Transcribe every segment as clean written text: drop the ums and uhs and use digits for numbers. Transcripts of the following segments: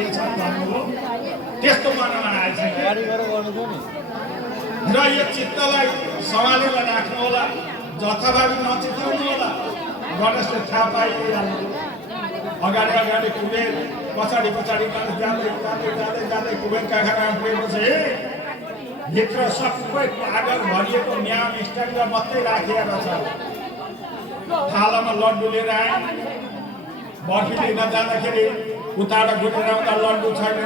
के छ भन्नु त्यस्तो मनमा आएछ र यो चित्तलाई सम्हालेर राख्नु होला, जथाभावी नचिताउनु होला। गणेशले थाहा पाइहाल्नु, अगाडि अगाडि कुबेर, पछाडि पछाडि जाँदै जाँदै जाँदै जाँदै कुबेरका घरमा पुगेपछि भित्र सबै कागज भरिएको म्याम स्ट्यान्ड मात्रै राखिएको छ। थालामा लड्डु लिएर आए, बर्फी लिन जाँदाखेरि उताबाट गुटेर आउँदा लड्डु छैन,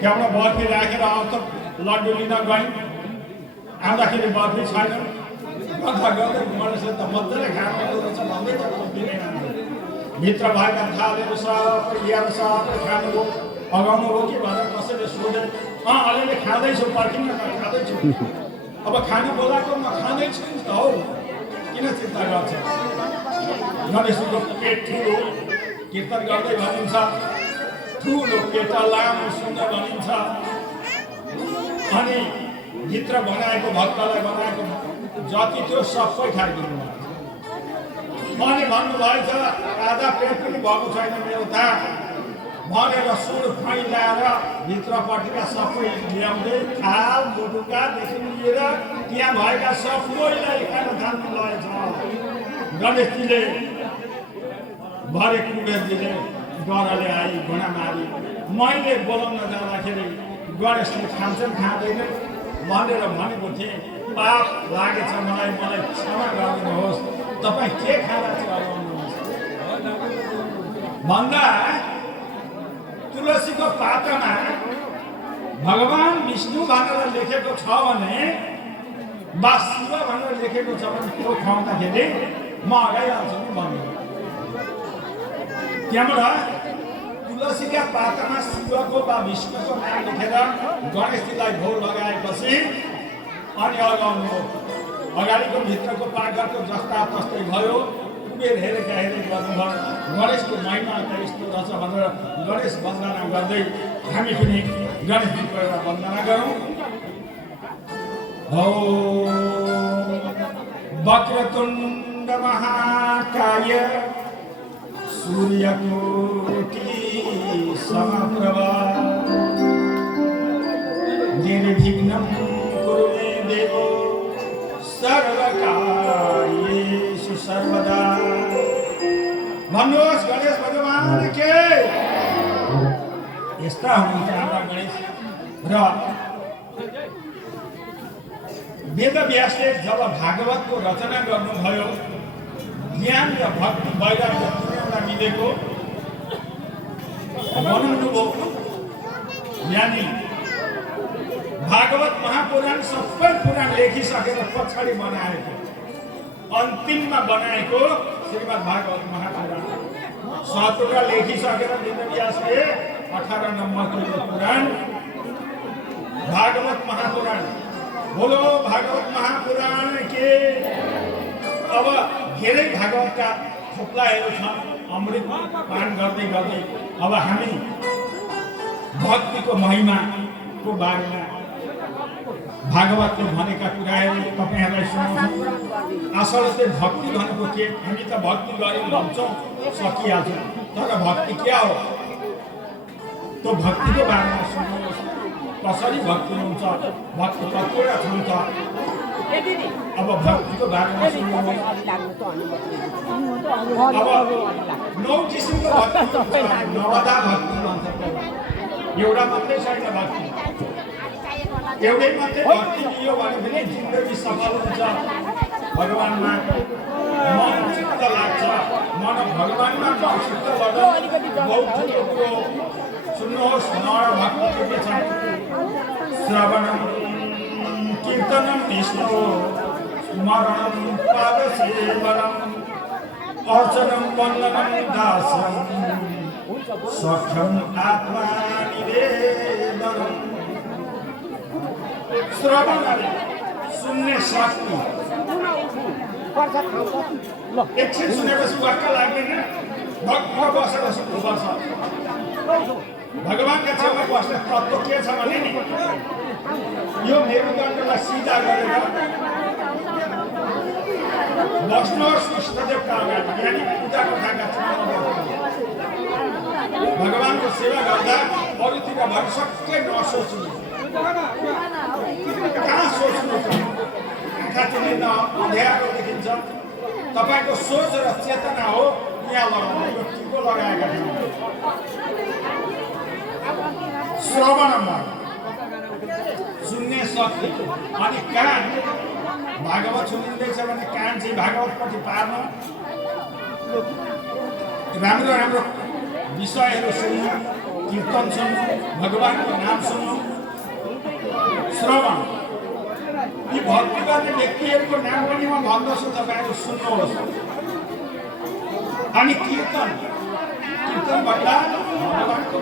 त्यहाँबाट बर्फी राखेर आउँछ लड्डु लिन गए, आउँदाखेरि बर्फी छैन। गर्दा गर्दै गणेशले त मजाले खानु रहेछ भन्दै भित्र भएका थालहरू सबै ल्याएर सबै खानुभयो। अगाउनु हो कि भनेर कसैले सोधे, अलिअलि खाँदैछु, पर्खिन न खाँदैछु, अब खानु बोलाएको म खाँदैछु नि त हौ, किन चिन्ता गर्छ। गणेशको पेट ठुलो, कीर्तन गर्दै भनिन्छ, ठुलो पेट लामो सुन्दर भनिन्छ। अनि भित्र बनाएको भक्तलाई बनाएको जति थियो सबै खाइदिनु भयो। अनि भन्नुभएछ आधा पेट पनि भएको छैन मेरो त भनेर सुर फैलाएर भित्रपट्टिका सबै ल्याउँदै थाल मुटुकादेखि लिएर त्यहाँ भएका सबैलाई खान थाल्नु लगेछ। गणेशजीले भरे कुबेरजीले डरले आई घुँडा मारी, मैले बोलाउन जाँदाखेरि गणेशले खान्छन् खाँदैन भनेर भनेको थिएँ, पाप लागेछ मलाई, मलाई क्षमा गरिदिनुहोस्, तपाईँ के खाना चलाउनुहोस् भन्दा तुलसीको पातमा भगवान विष्णु भनेर लेखेको छ भने वा शिव भनेर लेखेको छ भने त्यो खुवाउँदाखेरि म अगाइहाल्छु नि भन्नु। त्यहाँबाट तुलसीका पातमा शिवको वा विष्णुको नाम लेखेर गणेशजीलाई भोग लगाएपछि अनि अगाउनु अगाडिको भित्रको पागरको जस्ता तस्तै भयो। कुबेर हेरेका हेरे गर्नुभयो, गणेशको महिमा त यस्तो रहेछ भनेर गणेश वन्दना गर्दै हामी पनि गणेशजीको एउटा वन्दना गरौँ। वक्रतुण्ड महाकाय सूर्यकोटि समप्रभ निर्विघ्नं कुरु मे देव सर्वकार्येषु सर्वदा। भन्नुहोस् गणेश भगवान के। यस्ता हुनुहुन्छ हाम्रा गणेश। र वेदव्यासले जब भागवतको रचना गर्नुभयो, ज्ञान र भक्ति वैराग्य पुर्याउन मिलेको बनाउनुभयो। यानी भागवत महापुराण सबै पुराण लेखिसकेर पछाडि बनाएको, अन्तिममा बनाएको श्रीमद् भागवत महापुराण 17 लेखिसकेर वेदव्यासले 18 नम्बरको पुराण भागवत महापुराण। बोलो भागवत महापुराण के। अब धेरै भागवतका थोप्लाहरू छन्, अमृत पान गर्दै गर्दै अब हामी भक्तिको महिमाको बारेमा भागवतले भनेका कुराहरू तपाईँहरूलाई सुनाउँछौँ। असलते भक्ति भनेको के, हामी त भक्ति गऱ्यौँ भन्छौँ सकिहाल्छ, तर भक्ति क्या हो त्यो भक्तिको बारेमा सुन्नुहोस्। कसरी भक्ति हुन्छ, भक्ति कतिवटा हुन्छ, अब भक्तिको बारेमा सुन्नुहोस्। अब 9 किसिमको भक्ति हुन्छ, नवदा भक्ति भन्छ। एउटा मात्रै छैन भक्ति, एउटै मात्रै भक्ति लियो भने पनि जिन्दगी सफल हुन्छ। भगवानमा मन चित्त लाग्छ, मन भगवानमा मन चित्त लाग्छ। बहुत ठुलो कुरो सुन्नुहोस्, नर भक्ति के छ। श्रवणं कीर्तनं विष्णु स्मरणं पादसेवनम् अर्चनं वन्दनं दास्यं सख्यम् आत्मानिवेदनम्। श्रवण सुन्ने शक्ति एकछिन सुनेपछि वाक्क लाग्दैन, भक्क बसेर सुन्नुपर्छ। भगवानका छेउमा बस्ने तत्त्व के छ भने नि यो मेरुदण्डलाई सिधा गरेर बस्नुहोस् इष्टदेवका अगाडि, यानि पूजा कोठाका छेउमा बस्नुहोस्। भगवानको सेवा गर्दा अरूतिर भरिसक्कै नसोच्नु। कहाँ सोच्नु त? आँखा चिनिन्न, अँध्यारो देखिन्छ। तपाईँको सोच र चेतना हो यहाँ लगाउनु, यो टिको लगाएका छौँ। श्रवण मन, सुन्ने शक्ति, अनि कान। भागवत सुनिँदैछ भने कान चाहिँ भागवतपट्टि पार्न, राम्रो राम्रो विषयहरू सुन्नु, कीर्तन सुन्नु, भगवानको नाम सुन्नु। श्रवण, यी भक्ति गर्ने व्यक्तिहरूको नाम पनि म भन्दछु, तपाईँहरू सुन्नुहोस्। अनि कीर्तन, कीर्तन भन्दा भगवानको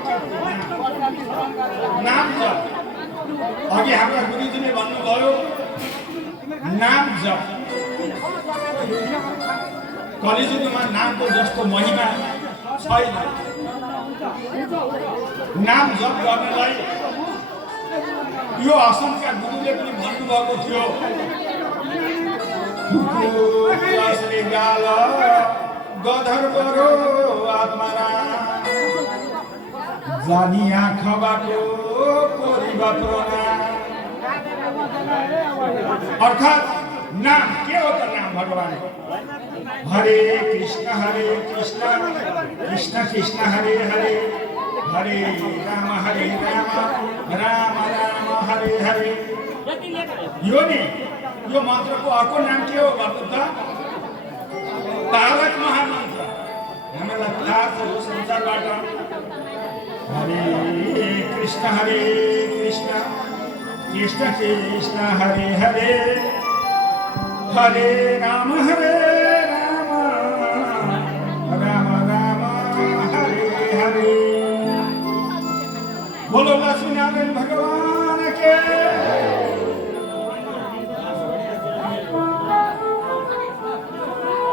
नाम जप। अघि हाम्रा गुरुजीले भन्नुभयो नाम जप। कलिजुगमा नामको जस्तो महिमा छैन। नाम जप गर्नलाई यो असमका गुरुले पनि भन्नुभएको थियो, गधर बरो आत्मारा जानी आँखाबाटो कोरिबा प्रोना। अर्थात नाम के हो त? नाम भगवानको हरे कृष्ण कृष्ण कृष्ण हरे हरे, हरे राम राम राम हरे हरे। यो नि यो मन्त्रको अर्को नाम के हो भन्नु त? तारक महामन्त्र। हामीलाई थाहा छ यो संसारबाट हरे कृष्ण कृष्ण कृष्ण हरे हरे, हरे राम राम राम हरे हरे। बोलो लक्ष्मीनारायण भगवान के।